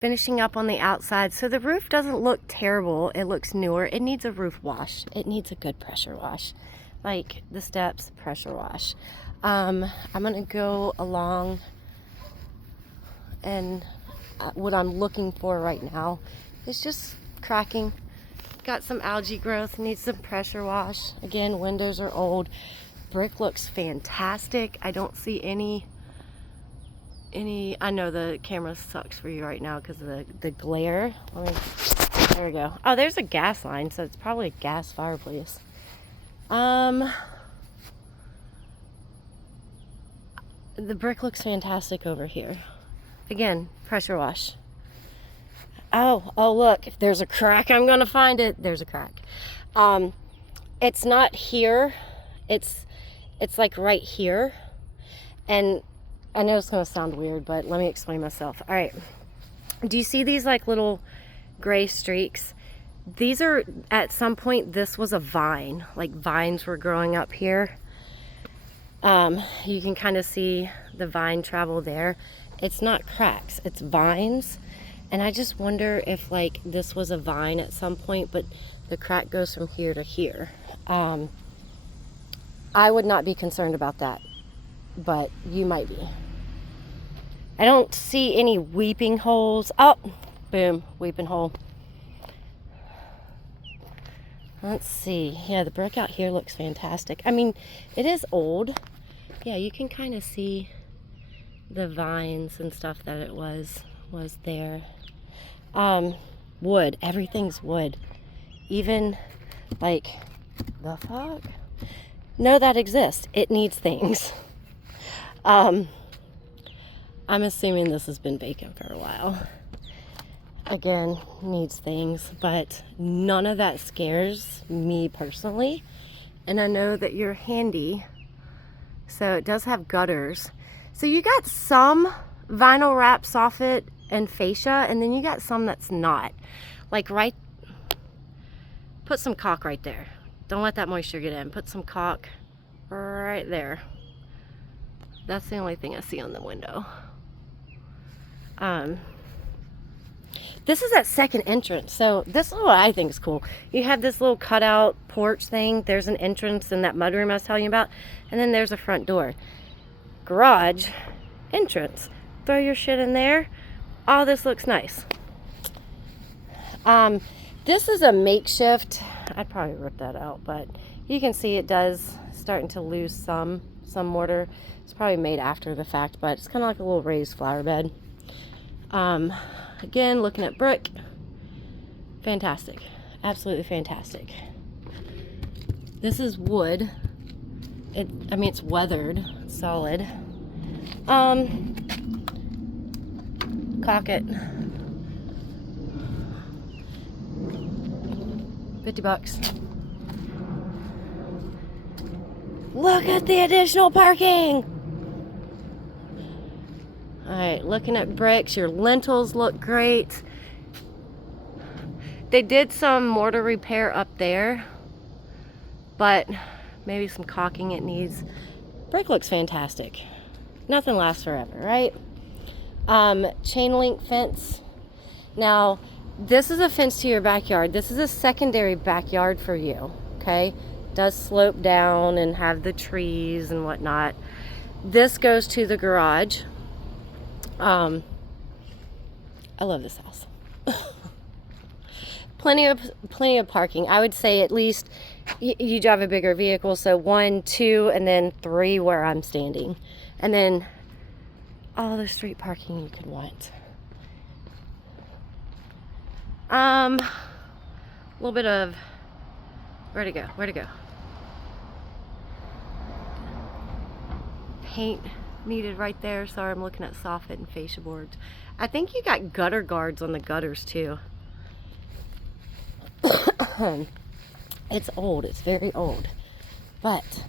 Finishing up on the outside. So the roof doesn't look terrible. It looks newer. It needs a roof wash. It needs a good pressure wash. Like the steps, pressure wash. I'm gonna go along, and what I'm looking for right now is just cracking. Got some algae growth, needs some pressure wash. Again, windows are old. Brick looks fantastic. I don't see any, I know the camera sucks for you right now because of the glare. There we go. Oh, there's a gas line, so it's probably a gas fireplace. The brick looks fantastic over here. Again, pressure wash. Oh, look, if there's a crack, I'm gonna find it. There's a crack. It's not here. It's like right here. And I know it's gonna sound weird, but let me explain myself. All right. Do you see these like little gray streaks? These are, at some point, this was a vine. Like vines were growing up here. You can kind of see the vine travel there. It's not cracks, it's vines. And I just wonder if like this was a vine at some point, but the crack goes from here to here. I would not be concerned about that, but you might be. I don't see any weeping holes. Oh, boom, weeping hole. Let's see. Yeah, the brick out here looks fantastic. I mean, it is old. Yeah, you can kind of see the vines and stuff that it was there. Wood. Everything's wood. Even like, the fuck? No, that exists. It needs things. I'm assuming this has been vacant for a while. Again, needs things, but none of that scares me personally. And I know that you're handy, so it does have gutters. So you got some vinyl wrap soffit and fascia, and then you got some that's not. Like put some caulk right there. Don't let that moisture get in. Put some caulk right there. That's the only thing I see on the window. This is that second entrance. So this is what I think is cool. You have this little cutout porch thing. There's an entrance in that mudroom I was telling you about. And then there's a front door. Garage, entrance. Throw your shit in there. Oh, this looks nice. This is a makeshift. I'd probably rip that out, but you can see it does starting to lose some mortar. It's probably made after the fact, but it's kind of like a little raised flower bed. Again, looking at brick. Fantastic. Absolutely fantastic. This is wood. I mean, it's weathered, solid. Caulk it. $50. Look at the additional parking. All right, looking at bricks, your lintels look great. They did some mortar repair up there, but maybe some caulking it needs. Brick looks fantastic. Nothing lasts forever, right? Chain link fence. Now, this is a fence to your backyard. This is a secondary backyard for you, okay? Does slope down and have the trees and whatnot. This goes to the garage. I love this house. plenty of parking. I would say at least you drive a bigger vehicle, so 1, 2, and then 3 where I'm standing, and then all the street parking you could want. A little bit of where to go. Paint needed right there. Sorry, I'm looking at soffit and fascia boards. I think you got gutter guards on the gutters too. It's old, it's very old, but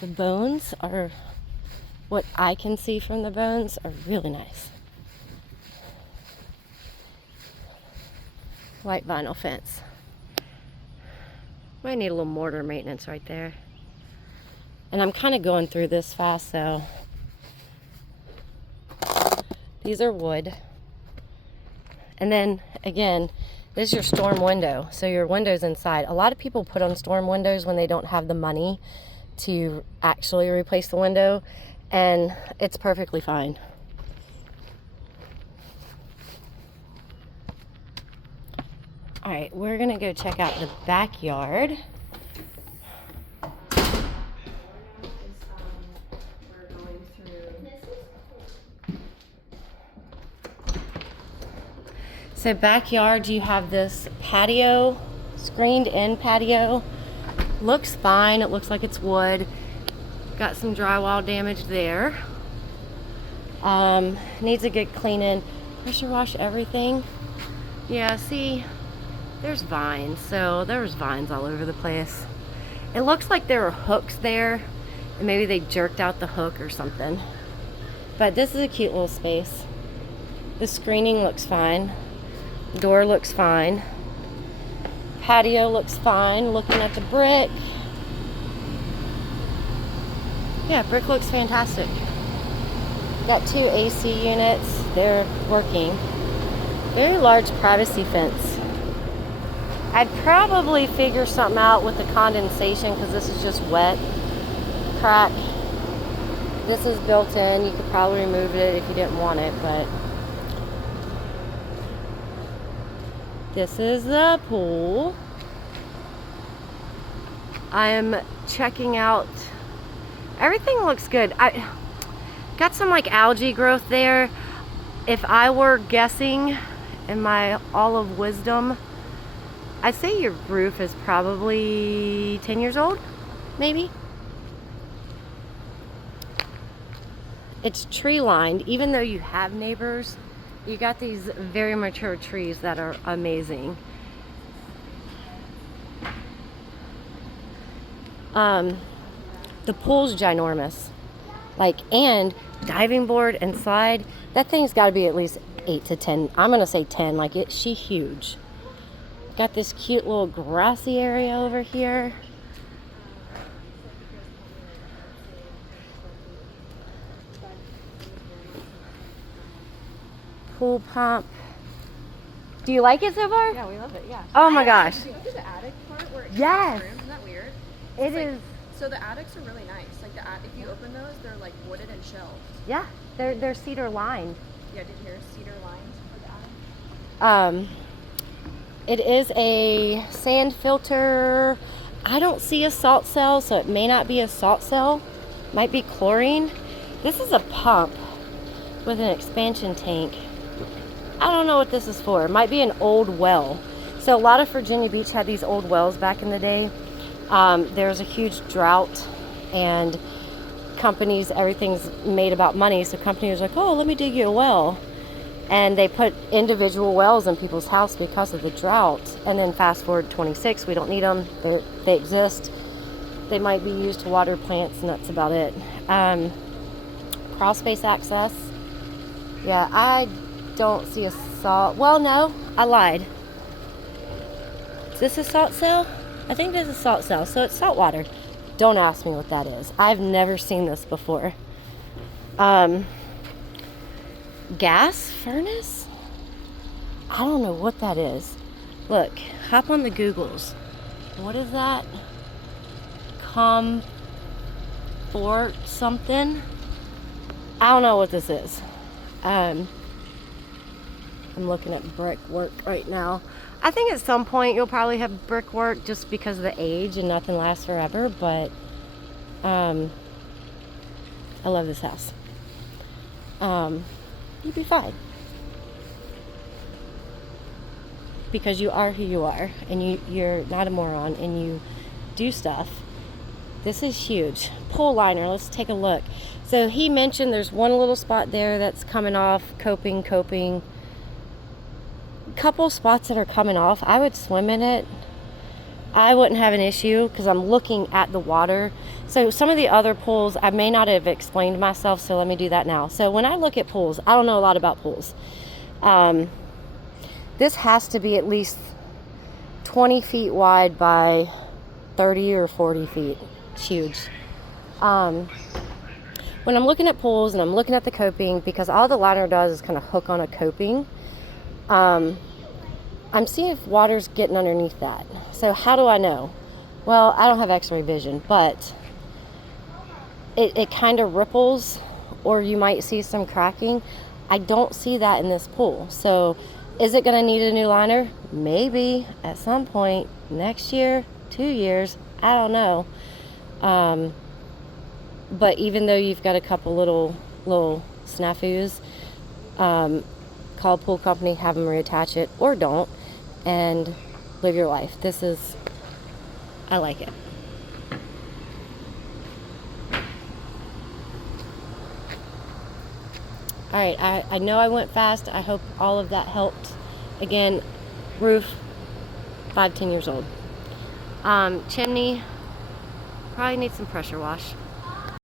the bones are, what I can see from the bones, are really nice. White vinyl fence. Might need a little mortar maintenance right there. And I'm kind of going through this fast, so these are wood. And then again, this is your storm window. So your window's inside. A lot of people put on storm windows when they don't have the money to actually replace the window, and it's perfectly fine. All right, we're gonna go check out the backyard. So backyard, you have this patio, screened in patio. Looks fine, it looks like it's wood. Got some drywall damage there. Needs a good cleaning. Pressure wash everything. Yeah, see, there's vines. So there's vines all over the place. It looks like there were hooks there, and maybe they jerked out the hook or something. But this is a cute little space. The screening looks fine. Door looks fine. Patio looks fine. Looking at the brick. Yeah, brick looks fantastic. Got 2 AC units. They're working. Very large privacy fence. I'd probably figure something out with the condensation because this is just wet. Crack. This is built in. You could probably remove it if you didn't want it, but this is the pool. I am checking out. Everything looks good. I got some like algae growth there. If I were guessing in my all of wisdom, I'd say your roof is probably 10 years old, maybe. It's tree lined, even though you have neighbors. You got these very mature trees that are amazing. The pool's ginormous. Like, and diving board and slide, that thing's got to be at least 8 to 10. I'm going to say 10, like she's huge. Got this cute little grassy area over here. Pool pump. Do you like it so far? Yeah, we love it, yeah. Oh my gosh. Did you look at the attic part where it Yes. rooms? Isn't that weird? It is. So the attics are really nice. Like if you open those, they're like wooded and shelved. Yeah, they're cedar lined. Yeah, did you hear cedar lines for the attic? It is a sand filter. I don't see a salt cell, so it may not be a salt cell. Might be chlorine. This is a pump with an expansion tank. I don't know what this is for. It might be an old well. So a lot of Virginia Beach had these old wells back in the day. There's a huge drought, and companies, everything's made about money. So companies are like, oh, let me dig you a well. And they put individual wells in people's house because of the drought. And then fast forward 26, we don't need them. They exist. They might be used to water plants, and that's about it. Crawl space access. Yeah, I don't see a salt. Well, no, I lied. Is this a salt cell? I think this is a salt cell, so it's salt water. Don't ask me what that is. I've never seen this before. Gas furnace? I don't know what that is. Look, hop on the Googles. What is that? Comfort something? I don't know what this is. I'm looking at brickwork right now. I think at some point you'll probably have brickwork just because of the age and nothing lasts forever, but I love this house. You'd be fine. Because you are who you are, and you're not a moron, and you do stuff. This is huge. Pole liner, let's take a look. So he mentioned there's one little spot there that's coming off, coping. Couple spots that are coming off. I would swim in it. I wouldn't have an issue because I'm looking at the water. So some of the other pools, I may not have explained myself, so let me do that now. So when I look at pools, I don't know a lot about pools. This has to be at least 20 feet wide by 30 or 40 feet. It's huge. When I'm looking at pools and I'm looking at the coping, because all the liner does is kind of hook on a coping, I'm seeing if water's getting underneath that. So how do I know? Well, I don't have x-ray vision, but it kind of ripples, or you might see some cracking. I don't see that in this pool. So is it going to need a new liner? Maybe at some point next year, 2 years, I don't know. But even though you've got a couple little snafus, call a pool company, have them reattach it, or don't, and live your life. I like it. All right, I know I went fast. I hope all of that helped. Again, roof, 5-10 years old. Chimney, probably needs some pressure wash.